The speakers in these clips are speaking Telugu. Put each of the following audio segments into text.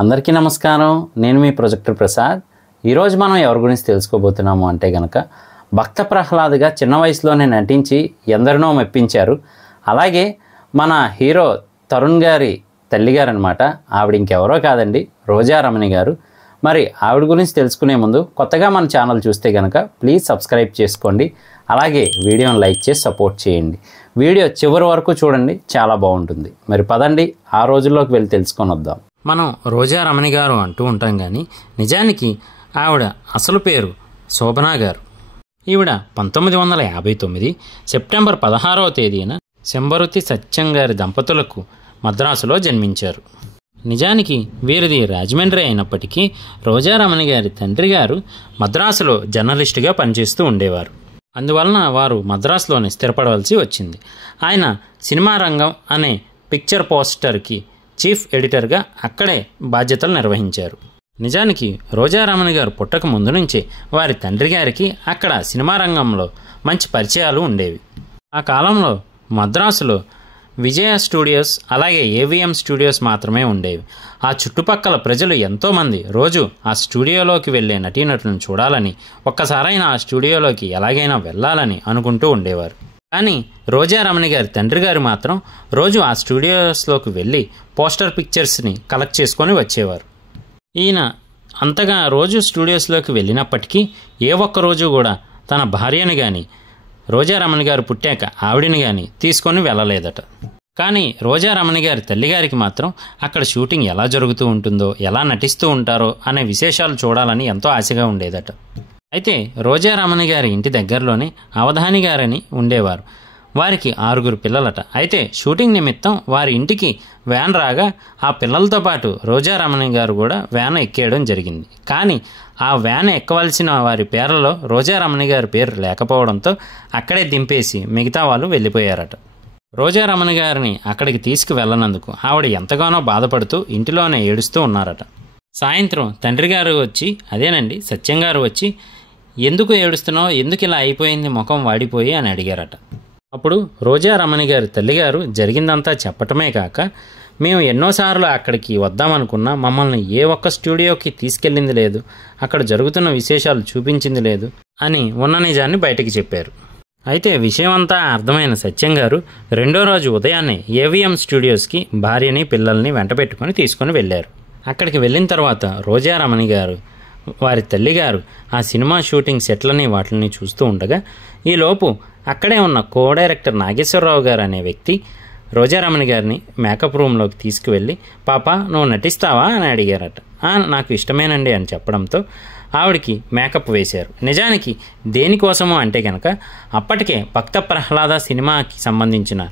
అందరికీ నమస్కారం. నేను మీ ప్రొజెక్టర్ ప్రసాద్. ఈరోజు మనం ఎవరి గురించి తెలుసుకోబోతున్నాము అంటే గనక భక్త ప్రహ్లాద్గా చిన్న వయసులోనే నటించి ఎందరినో మెప్పించారు. అలాగే మన హీరో తరుణ్ గారి తల్లిగారు అనమాట. ఆవిడ ఇంకెవరో కాదండి, రోజా రమణి గారు. మరి ఆవిడ గురించి తెలుసుకునే ముందు కొత్తగా మన ఛానల్ చూస్తే కనుక ప్లీజ్ సబ్స్క్రైబ్ చేసుకోండి. అలాగే వీడియోని లైక్ చేసి సపోర్ట్ చేయండి. వీడియో చివరి వరకు చూడండి, చాలా బాగుంటుంది. మరి పదండి ఆ రోజుల్లోకి వెళ్ళి తెలుసుకొని వద్దాం. మనం రోజా రమణి గారు అంటూ ఉంటాం కానీ నిజానికి ఆవిడ అసలు పేరు శోభనా గారు. ఈవిడ 1959 సెప్టెంబర్ 16వ తేదీన శంబరుతి సత్యం గారి దంపతులకు మద్రాసులో జన్మించారు. నిజానికి వీరిది రాజమండ్రి అయినప్పటికీ రోజా రమణి గారి తండ్రి గారు మద్రాసులో జర్నలిస్టుగా పనిచేస్తూ ఉండేవారు. అందువలన వారు మద్రాసులోనే స్థిరపడవలసి వచ్చింది. ఆయన సినిమా రంగం అనే పిక్చర్ పోస్టర్కి చీఫ్ ఎడిటర్గా అక్కడే బాధ్యతలు నిర్వహించారు. నిజానికి రోజా రమణి గారు పుట్టక ముందు నుంచే వారి తండ్రి గారికి అక్కడ సినిమా రంగంలో మంచి పరిచయాలు ఉండేవి. ఆ కాలంలో మద్రాసులో విజయ స్టూడియోస్ అలాగే ఏవిఎం స్టూడియోస్ మాత్రమే ఉండేవి. ఆ చుట్టుపక్కల ప్రజలు ఎంతోమంది రోజు ఆ స్టూడియోలోకి వెళ్ళే నటీనటులను చూడాలని, ఒక్కసారైనా ఆ స్టూడియోలోకి ఎలాగైనా వెళ్ళాలని అనుకుంటూ ఉండేవారు. కానీ రోజా రమణి గారి తండ్రి గారు మాత్రం రోజు ఆ స్టూడియోస్లోకి వెళ్ళి పోస్టర్ పిక్చర్స్ని కలెక్ట్ చేసుకొని వచ్చేవారు. ఈయన అంతగా రోజు స్టూడియోస్లోకి వెళ్ళినప్పటికీ ఏ ఒక్క రోజు కూడా తన భార్యని కానీ రోజా రమణి గారు పుట్టాక ఆవిడని కానీ తీసుకొని వెళ్ళలేదట. కానీ రోజా రమణి గారి తల్లిగారికి మాత్రం అక్కడ షూటింగ్ ఎలా జరుగుతూ ఉంటుందో, ఎలా నటిస్తూ ఉంటారో అనే విశేషాలు చూడాలని ఎంతో ఆశగా ఉండేదట. అయితే రోజా రమణి గారి ఇంటి దగ్గరలోనే అవధాని గారని ఉండేవారు. వారికి 6 పిల్లలట. అయితే షూటింగ్ నిమిత్తం వారి ఇంటికి వ్యాన్ రాగా ఆ పిల్లలతో పాటు రోజా రమణి గారు కూడా వ్యాన్ ఎక్కేయడం జరిగింది. కానీ ఆ వ్యాన్ ఎక్కవలసిన వారి పేర్లలో రోజా రమణి గారి పేరు లేకపోవడంతో అక్కడే దింపేసి మిగతా వాళ్ళు వెళ్ళిపోయారట. రోజా రమణి గారిని అక్కడికి తీసుకువెళ్ళనందుకు ఆవిడ ఎంతగానో బాధపడుతూ ఇంటిలోనే ఏడుస్తూ ఉన్నారట. సాయంత్రం తండ్రి గారు వచ్చి, అదేనండి సత్యం గారు వచ్చి, ఎందుకు ఏడుస్తున్నావు, ఎందుకు ఇలా అయిపోయింది ముఖం వాడిపోయి అని అడిగారట. అప్పుడు రోజా రమణి గారి తల్లిగారు జరిగిందంతా చెప్పటమే కాక, మేము ఎన్నోసార్లు అక్కడికి వద్దామనుకున్నా మమ్మల్ని ఏ ఒక్క స్టూడియోకి తీసుకెళ్ళింది లేదు, అక్కడ జరుగుతున్న విశేషాలు చూపించింది లేదు అని ఉన్న నిజాన్ని బయటికి చెప్పారు. అయితే విషయమంతా అర్థమైన సత్యం గారు 2వ రోజు ఉదయాన్నే ఏవిఎం స్టూడియోస్కి భార్యని పిల్లల్ని వెంట పెట్టుకుని తీసుకుని వెళ్ళారు. అక్కడికి వెళ్ళిన తర్వాత రోజా రమణి గారు వారి తల్లిగారు ఆ సినిమా షూటింగ్ సెట్లని వాటిని చూస్తూ ఉండగా ఈలోపు అక్కడే ఉన్న కో డైరెక్టర్ నాగేశ్వరరావు గారు అనే వ్యక్తి రోజా రమణి గారిని మేకప్ రూమ్లోకి తీసుకువెళ్ళి, పాప నువ్వు నటిస్తావా అని అడిగారట. నాకు ఇష్టమేనండి అని చెప్పడంతో ఆవిడికి మేకప్ వేశారు. నిజానికి దేనికోసము అంటే కనుక అప్పటికే భక్త ప్రహ్లాద సినిమాకి సంబంధించిన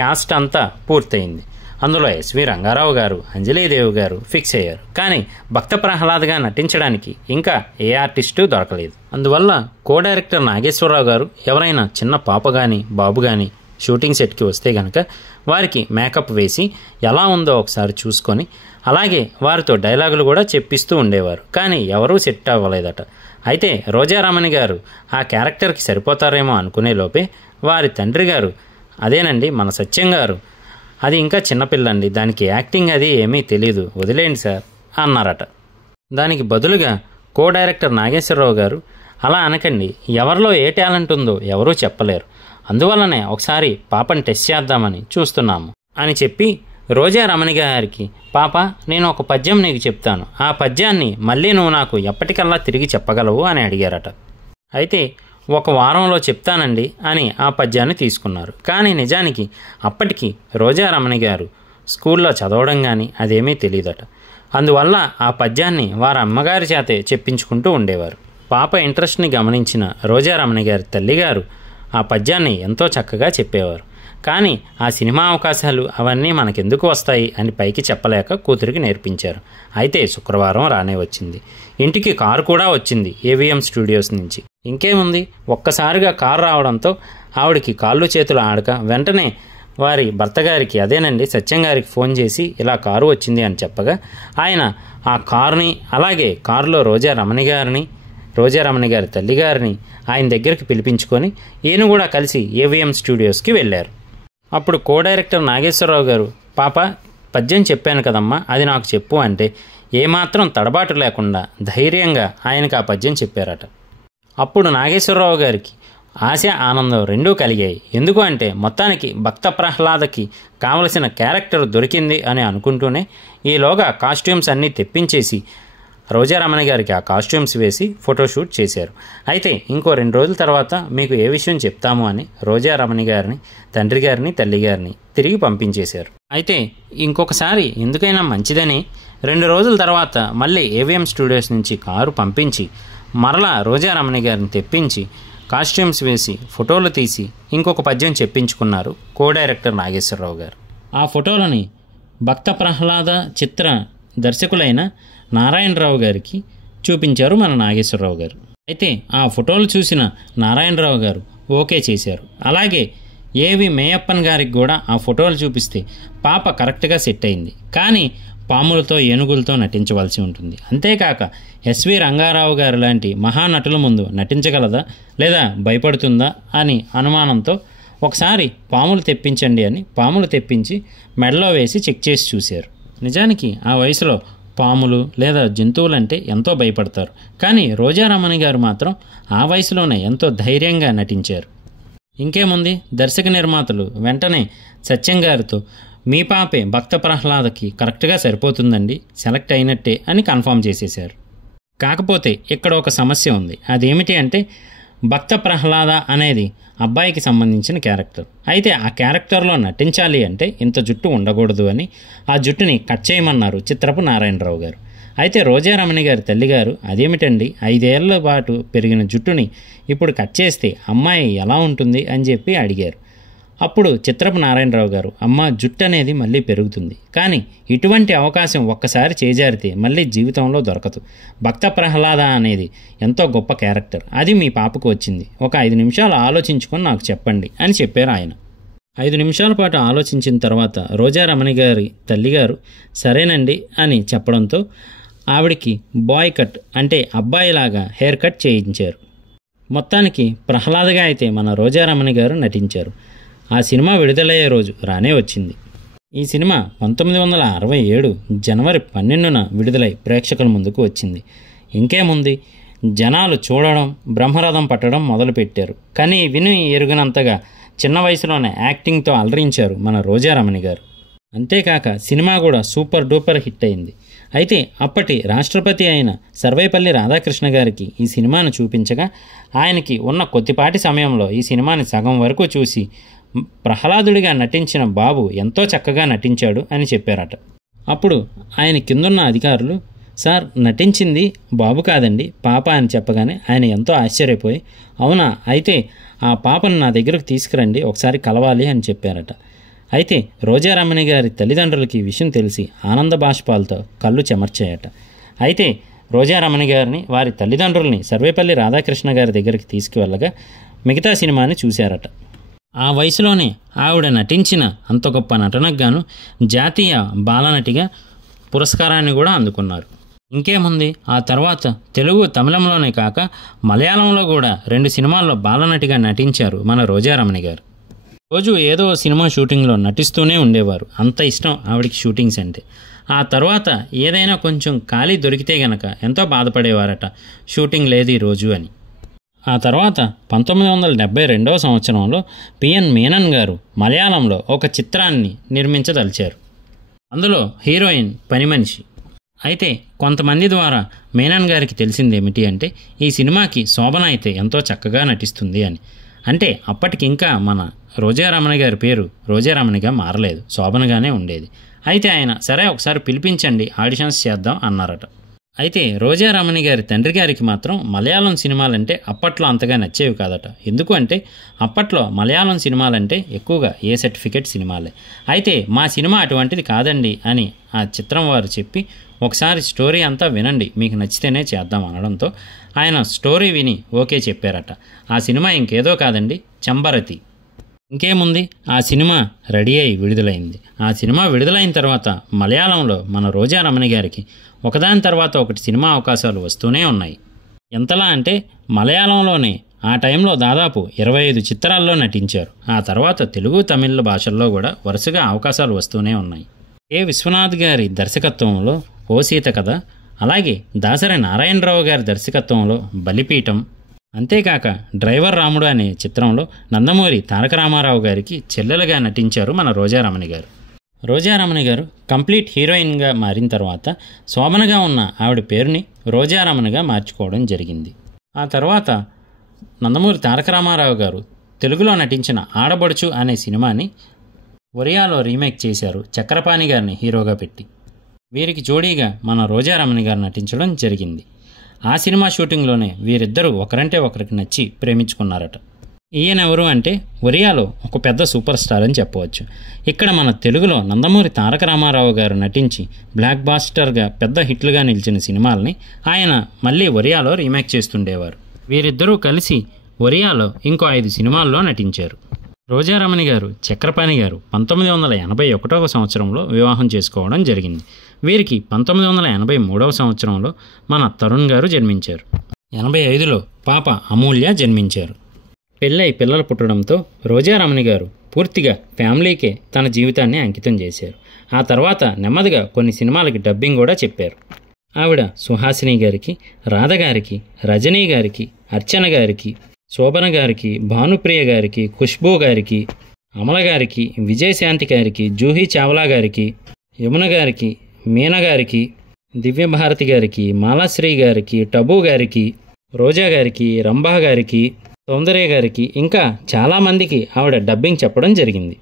కాస్ట్ అంతా పూర్తయింది. అందులో ఎస్వి రంగారావు గారు, అంజలీదేవి గారు ఫిక్స్ అయ్యారు. కానీ భక్త ప్రహ్లాద్గా నటించడానికి ఇంకా ఏ ఆర్టిస్టు దొరకలేదు. అందువల్ల కో డైరెక్టర్ నాగేశ్వరరావు గారు ఎవరైనా చిన్న పాప కానీ బాబు కానీ షూటింగ్ సెట్కి వస్తే కనుక వారికి మేకప్ వేసి ఎలా ఉందో ఒకసారి చూసుకొని అలాగే వారితో డైలాగులు కూడా చెప్పిస్తూ ఉండేవారు. కానీ ఎవరూ సెట్ అవ్వలేదట. అయితే రోజా రమణి గారు ఆ క్యారెక్టర్కి సరిపోతారేమో అనుకునే లోపే వారి తండ్రి గారు, అదేనండి మన సత్యం గారు, అది ఇంకా చిన్నపిల్లండి, దానికి యాక్టింగ్ అది ఏమీ తెలీదు, వదిలేండి సార్ అన్నారట. దానికి బదులుగా కో డైరెక్టర్ నాగేశ్వరరావు గారు, అలా అనకండి, ఎవరిలో ఏ టాలెంట్ ఉందో ఎవరూ చెప్పలేరు, అందువల్లనే ఒకసారి పాపని టెస్ట్ చేద్దామని చూస్తున్నాము అని చెప్పి రోజా రమణి గారికి, పాప నేను ఒక పద్యం నీకు చెప్తాను, ఆ పద్యాన్ని మళ్ళీ నువ్వు నాకు ఎప్పటికల్లా తిరిగి చెప్పగలవు అని అడిగారట. అయితే 1 వారంలో చెప్తానండి అని ఆ పద్యాన్ని తీసుకున్నారు. కానీ నిజానికి అప్పటికి రోజా రమణి గారు స్కూల్లో చదవడం కానీ అదేమీ తెలియదట. అందువల్ల ఆ పద్యాన్ని వారి అమ్మగారి చేతే చెప్పించుకుంటూ ఉండేవారు. పాప ఇంట్రెస్ట్ని గమనించిన రోజా రమణి గారి తల్లిగారు ఆ పద్యాన్ని ఎంతో చక్కగా చెప్పేవారు. కానీ ఆ సినిమా అవకాశాలు అవన్నీ మనకెందుకు వస్తాయి అని పైకి చెప్పలేక కూతురికి నేర్పించారు. అయితే శుక్రవారం రానే వచ్చింది. ఇంటికి కారు కూడా వచ్చింది ఏవిఎం స్టూడియోస్ నుంచి. ఇంకేముంది, ఒక్కసారిగా కారు రావడంతో ఆవిడికి కాళ్ళు చేతులు ఆడక వెంటనే వారి భర్త గారికి, అదేనండి సత్యం గారికి ఫోన్ చేసి ఇలా కారు వచ్చింది అని చెప్పగా ఆయన ఆ కారుని అలాగే కారులో రోజా రమణి గారి తల్లిగారిని ఆయన దగ్గరికి పిలిపించుకొని ఈయన కూడా కలిసి ఏవిఎం స్టూడియోస్కి వెళ్ళారు. అప్పుడు కో డైరెక్టర్ నాగేశ్వరరావు గారు, పాప పద్యం చెప్పాను కదమ్మా, అది నాకు చెప్పు అంటే, ఏమాత్రం తడబాటు లేకుండా ధైర్యంగా ఆయనకు ఆ పద్యం చెప్పారట. అప్పుడు నాగేశ్వరరావు గారికి ఆశ, ఆనందం రెండూ కలిగాయి. ఎందుకు అంటే మొత్తానికి భక్త ప్రహ్లాదకి కావలసిన క్యారెక్టర్ దొరికింది అని అనుకుంటూనే ఈలోగా కాస్ట్యూమ్స్ అన్నీ తెప్పించేసి రోజారమణి గారికి ఆ కాస్ట్యూమ్స్ వేసి ఫోటోషూట్ చేశారు. అయితే ఇంకో 2 రోజుల తర్వాత మీకు ఏ విషయం చెప్తాము అని రోజారమణి గారిని, తండ్రి గారిని, తల్లి గారిని తిరిగి పంపించేశారు. అయితే ఇంకొకసారి ఎందుకైనా మంచిదని 2 రోజుల తర్వాత మళ్ళీ ఏవిఎం స్టూడియోస్ నుంచి కారు పంపించి మరలా రోజారమణి గారిని తెప్పించి కాస్ట్యూమ్స్ వేసి ఫోటోలు తీసి ఇంకొక పద్యం చెప్పించుకున్నారు కో డైరెక్టర్ నాగేశ్వరరావు గారు. ఆ ఫోటోలని భక్త ప్రహ్లాద చిత్ర దర్శకులైన నారాయణరావు గారికి చూపించారు మన నాగేశ్వరరావు గారు. అయితే ఆ ఫోటోలు చూసిన నారాయణరావు గారు ఓకే చేశారు. అలాగే ఏవి మేయప్పన్ గారికి కూడా ఆ ఫోటోలు చూపిస్తే పాప కరెక్ట్గా సెట్ అయింది. కానీ పాములతో, ఏనుగులతో నటించవలసి ఉంటుంది. అంతేకాక ఎస్వి రంగారావు గారు లాంటి మహానటుల ముందు నటించగలదా లేదా భయపడుతుందా అని అనుమానంతో ఒకసారి పాములు తెప్పించండి అని పాములు తెప్పించి మెడలో వేసి చెక్ చేసి చూశారు. నిజానికి ఆ వయసులో పాములు లేదా జంతువులంటే ఎంతో భయపడతారు. కానీ రోజారమణి గారు మాత్రం ఆ వయసులోనే ఎంతో ధైర్యంగా నటించారు. ఇంకేముంది, దర్శక నిర్మాతలు వెంటనే సత్యం గారితో మీ పాపే భక్త ప్రహ్లాదకి కరెక్ట్గా సరిపోతుందండి, సెలెక్ట్ అయినట్టే అని కన్ఫర్మ్ చేసేశారు. కాకపోతే ఇక్కడ ఒక సమస్య ఉంది. అదేమిటి అంటే భక్త ప్రహ్లాద అనేది అబ్బాయికి సంబంధించిన క్యారెక్టర్. అయితే ఆ క్యారెక్టర్లో నటించాలి అంటే ఇంత జుట్టు ఉండకూడదు అని ఆ జుట్టుని కట్ చేయమన్నారు చిత్రపు నారాయణరావు గారు. అయితే రోజారమణి గారి తల్లిగారు అదేమిటండి 5 ఏళ్ల పాటు పెరిగిన జుట్టుని ఇప్పుడు కట్ చేస్తే అమ్మాయి ఎలా ఉంటుంది అని చెప్పి అడిగారు. అప్పుడు చిత్రపు నారాయణరావు గారు, అమ్మ జుట్టు అనేది మళ్ళీ పెరుగుతుంది, కానీ ఇటువంటి అవకాశం ఒక్కసారి చేజారితే మళ్ళీ జీవితంలో దొరకదు. భక్త ప్రహ్లాద అనేది ఎంతో గొప్ప క్యారెక్టర్, అది మీ పాపకు వచ్చింది, ఒక 5 నిమిషాలు ఆలోచించుకొని నాకు చెప్పండి అని చెప్పారు ఆయన. 5 నిమిషాల పాటు ఆలోచించిన తర్వాత రోజారమణి గారి తల్లిగారు సరేనండి అని చెప్పడంతో ఆవిడికి బాయ్ కట్ అంటే అబ్బాయిలాగా హెయిర్ కట్ చేయించారు. మొత్తానికి ప్రహ్లాదగా అయితే మన రోజారమణి గారు నటించారు. ఆ సినిమా విడుదలయ్యే రోజు రానే వచ్చింది. ఈ సినిమా 1967 జనవరి 12న విడుదలై ప్రేక్షకుల ముందుకు వచ్చింది. ఇంకేముంది, జనాలు చూడడం, బ్రహ్మరథం పట్టడం మొదలుపెట్టారు. కానీ విని ఎరుగనంతగా చిన్న వయసులోనే యాక్టింగ్తో అలరించారు మన రోజారమణి గారు. అంతేకాక సినిమా కూడా సూపర్ డూపర్ హిట్ అయింది. అయితే అప్పటి రాష్ట్రపతి అయిన సర్వేపల్లి రాధాకృష్ణ గారికి ఈ సినిమాను చూపించగా ఆయనకి ఉన్న కొద్దిపాటి సమయంలో ఈ సినిమాని సగం వరకు చూసి ప్రహ్లాదుడిగా నటించిన బాబు ఎంతో చక్కగా నటించాడు అని చెప్పారట. అప్పుడు ఆయన కిందున్న అధికారులు, సార్ నటించింది బాబు కాదండి పాప అని చెప్పగానే ఆయన ఎంతో ఆశ్చర్యపోయి, అవునా, అయితే ఆ పాపను నా దగ్గరకు తీసుకురండి, ఒకసారి కలవాలి అని చెప్పారట. అయితే రోజారమణి గారి తల్లిదండ్రులకి ఈ విషయం తెలిసి ఆనంద బాష్పాలతో కళ్ళు చెమర్చాయట. అయితే రోజారమణి గారిని, వారి తల్లిదండ్రుల్ని సర్వేపల్లి రాధాకృష్ణ గారి దగ్గరికి తీసుకువెళ్ళగా మిగతా సినిమాని చూశారట. ఆ వయసులోనే ఆవిడ నటించిన అంత గొప్ప నటనకు గాను జాతీయ బాలనటిగా పురస్కారాన్ని కూడా అందుకున్నారు. ఇంకేముంది, ఆ తర్వాత తెలుగు, తమిళంలోనే కాక మలయాళంలో కూడా 2 సినిమాల్లో బాలనటిగా నటించారు మన రోజారమణి గారు. రోజు ఏదో సినిమా షూటింగ్లో నటిస్తూనే ఉండేవారు, అంత ఇష్టం ఆవిడికి షూటింగ్స్ అంటే. ఆ తర్వాత ఏదైనా కొంచెం ఖాళీ దొరికితే గనక ఎంతో బాధపడేవారట, షూటింగ్ లేదు ఈరోజు అని. ఆ తర్వాత 1972వ సంవత్సరంలో పిఎన్ మీనన్ గారు మలయాళంలో ఒక చిత్రాన్ని నిర్మించదలిచారు. అందులో హీరోయిన్ పని మనిషి. అయితే కొంతమంది ద్వారా మీనన్ గారికి తెలిసిందేమిటి అంటే ఈ సినిమాకి శోభన అయితే ఎంతో చక్కగా నటిస్తుంది అని. అంటే అప్పటికి ఇంకా మన రోజారమణి గారి పేరు రోజారమణిగా మారలేదు, శోభనగానే ఉండేది. అయితే ఆయన సరే ఒకసారి పిలిపించండి, ఆడిషన్స్ చేద్దాం అన్నారట. అయితే రోజారమణి గారి తండ్రి గారికి మాత్రం మలయాళం సినిమాలంటే అప్పట్లో అంతగా నచ్చేవి కాదట. ఎందుకు అంటే అప్పట్లో మలయాళం సినిమాలంటే ఎక్కువగా ఏ సర్టిఫికేట్ సినిమాలే. అయితే మా సినిమా అటువంటిది కాదండి అని ఆ చిత్రం వారు చెప్పి ఒకసారి స్టోరీ అంతా వినండి, మీకు నచ్చితేనే చేద్దాం అనడంతో ఆయన స్టోరీ విని ఓకే చెప్పారట. ఆ సినిమా ఇంకేదో కాదండి, చంబరతి. ఇంకేముంది, ఆ సినిమా రెడీ అయి విడుదలైంది. ఆ సినిమా విడుదలైన తర్వాత మలయాళంలో మన రోజారమణి గారికి ఒకదాని తర్వాత ఒకటి సినిమా అవకాశాలు వస్తూనే ఉన్నాయి. ఎంతలా అంటే మలయాళంలోనే ఆ టైంలో దాదాపు 25 చిత్రాల్లో నటించారు. ఆ తర్వాత తెలుగు, తమిళ భాషల్లో కూడా వరుసగా అవకాశాలు వస్తూనే ఉన్నాయి. విశ్వనాథ్ గారి దర్శకత్వంలో ఓ సీత కథ, అలాగే దాసరి నారాయణరావు గారి దర్శకత్వంలో బలిపీఠం, అంతేకాక డ్రైవర్ రాముడు అనే చిత్రంలో నందమూరి తారక రామారావు గారికి చెల్లెలుగా నటించారు మన రోజారమణి గారు. రోజారమణి గారు కంప్లీట్ హీరోయిన్గా మారిన తర్వాత శోభనగా ఉన్న ఆవిడ పేరుని రోజారమణిగా మార్చుకోవడం జరిగింది. ఆ తర్వాత నందమూరి తారక రామారావు గారు తెలుగులో నటించిన ఆడబడుచు అనే సినిమాని ఒరియాలో రీమేక్ చేశారు, చక్రపాణి గారిని హీరోగా పెట్టి. వీరికి జోడీగా మన రోజారమణి గారు నటించడం జరిగింది. ఆ సినిమా షూటింగ్లోనే వీరిద్దరూ ఒకరంటే ఒకరికి నచ్చి ప్రేమించుకున్నారట. ఈయనెవరు అంటే ఒరియాలో ఒక పెద్ద సూపర్ స్టార్ అని చెప్పవచ్చు. ఇక్కడ మన తెలుగులో నందమూరి తారక రామారావు గారు నటించి బ్లాక్ బాస్టర్గా పెద్ద హిట్లుగా నిలిచిన సినిమాల్ని ఆయన మళ్ళీ ఒరియాలో రీమేక్ చేస్తుండేవారు. వీరిద్దరూ కలిసి ఒరియాలో ఇంకో 5 సినిమాల్లో నటించారు. రోజారమణి గారు చక్రపాణి గారు 1981వ సంవత్సరంలో వివాహం చేసుకోవడం జరిగింది. వీరికి 1983వ సంవత్సరంలో మన తరుణ్ గారు జన్మించారు. 85లో పాప అమూల్య జన్మించారు. పెళ్ళై పిల్లలు పుట్టడంతో రోజారమణి గారు పూర్తిగా ఫ్యామిలీకే తన జీవితాన్ని అంకితం చేశారు. ఆ తర్వాత నెమ్మదిగా కొన్ని సినిమాలకి డబ్బింగ్ కూడా చెప్పారు. ఆవిడ సుహాసిని గారికి, రాధ గారికి, రజనీ గారికి, అర్చన గారికి, శోభన గారికి, భానుప్రియ గారికి, ఖుష్బూ గారికి, అమల గారికి, విజయశాంతి గారికి, జూహీ చావ్లా గారికి, యమున గారికి, మీన గారికి, దివ్యభారతి గారికి, మాలాశ్రీ గారికి, టబూ గారికి, రోజా గారికి, రంభా గారికి, సౌందర్య గారికి, ఇంకా చాలామందికి ఆవిడ డబ్బింగ్ చెప్పడం జరిగింది.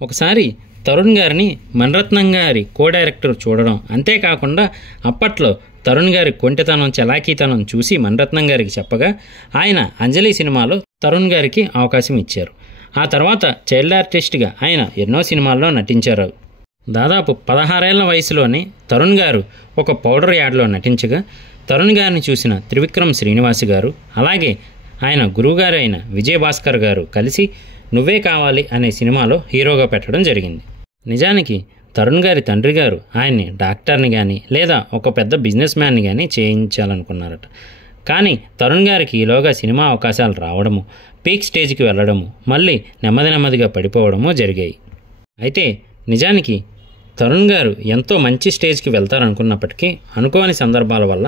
ఒకసారి తరుణ్ గారిని మణిరత్నం గారి కో డైరెక్టర్ చూడడం, అంతేకాకుండా అప్పట్లో తరుణ్ గారి కొంటెతనం, చలాకీతనం చూసి మణిరత్నం గారికి చెప్పగా ఆయన అంజలి సినిమాలో తరుణ్ గారికి అవకాశం ఇచ్చారు. ఆ తర్వాత చైల్డ్ ఆర్టిస్ట్గా ఆయన ఎన్నో సినిమాల్లో నటించారు. దాదాపు 16 ఏళ్ల వయసులోనే తరుణ్ గారు ఒక పౌడర్ యాడ్లో నటించగా తరుణ్ గారిని చూసిన త్రివిక్రమ్ శ్రీనివాస్ గారు, అలాగే ఆయన గురువుగారు అయిన విజయభాస్కర్ గారు కలిసి నువ్వే కావాలి అనే సినిమాలో హీరోగా పెట్టడం జరిగింది. నిజానికి తరుణ్ గారి తండ్రి గారు ఆయన్ని డాక్టర్ని కానీ లేదా ఒక పెద్ద బిజినెస్ మ్యాన్ని కానీ చేయించాలనుకున్నారట. కానీ తరుణ్ గారికి ఈలోగా సినిమా అవకాశాలు రావడము, పీక్ స్టేజ్కి వెళ్ళడము, మళ్ళీ నెమ్మదిగా పడిపోవడము జరిగాయి. అయితే నిజానికి తరుణ్ గారు ఎంతో మంచి స్టేజ్కి వెళ్తారనుకున్నప్పటికీ అనుకోని సందర్భాల వల్ల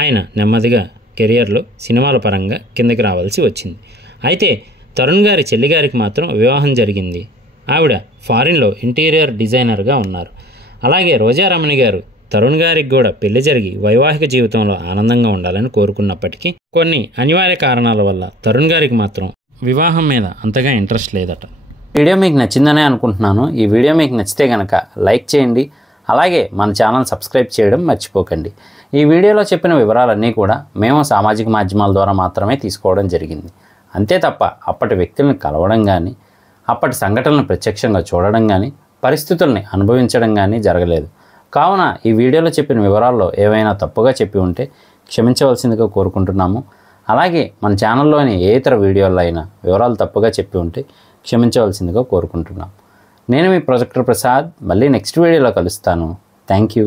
ఆయన నెమ్మదిగా కెరియర్లో సినిమాల పరంగా కిందకి రావాల్సి వచ్చింది. అయితే తరుణ్ గారి చెల్లిగారికి మాత్రం వివాహం జరిగింది. ఆవిడ ఫారిన్లో ఇంటీరియర్ డిజైనర్గా ఉన్నారు. అలాగే రోజారమణి గారు తరుణ్ గారికి కూడా పెళ్లి జరిగి వైవాహిక జీవితంలో ఆనందంగా ఉండాలని కోరుకున్నప్పటికీ కొన్ని అనివార్య కారణాల వల్ల తరుణ్ గారికి మాత్రం వివాహం మీద అంతగా ఇంట్రెస్ట్ లేదట. వీడియో మీకు నచ్చిందనే అనుకుంటున్నాను. ఈ వీడియో మీకు నచ్చితే కనుక లైక్ చేయండి, అలాగే మన ఛానల్ సబ్స్క్రైబ్ చేయడం మర్చిపోకండి. ఈ వీడియోలో చెప్పిన వివరాలన్నీ కూడా మేము సామాజిక మాధ్యమాల ద్వారా మాత్రమే తీసుకోవడం జరిగింది. అంతే తప్ప అప్పటి వ్యక్తులను కలవడం కానీ, అప్పటి సంఘటనలను ప్రత్యక్షంగా చూడడం కానీ, పరిస్థితుల్ని అనుభవించడం కానీ జరగలేదు. కావున ఈ వీడియోలో చెప్పిన వివరాల్లో ఏవైనా తప్పుగా చెప్పి ఉంటే క్షమించవలసిందిగా కోరుకుంటున్నాము. అలాగే మన ఛానల్లోని ఏ ఇతర వీడియోల్లో అయినా వివరాలు తప్పుగా చెప్పి ఉంటే క్షమించవలసిందిగా కోరుకుంటున్నాం. నేను మీ ప్రొజెక్టర్ ప్రసాద్. మళ్ళీ నెక్స్ట్ వీడియోలో కలుస్తాను. Thank you.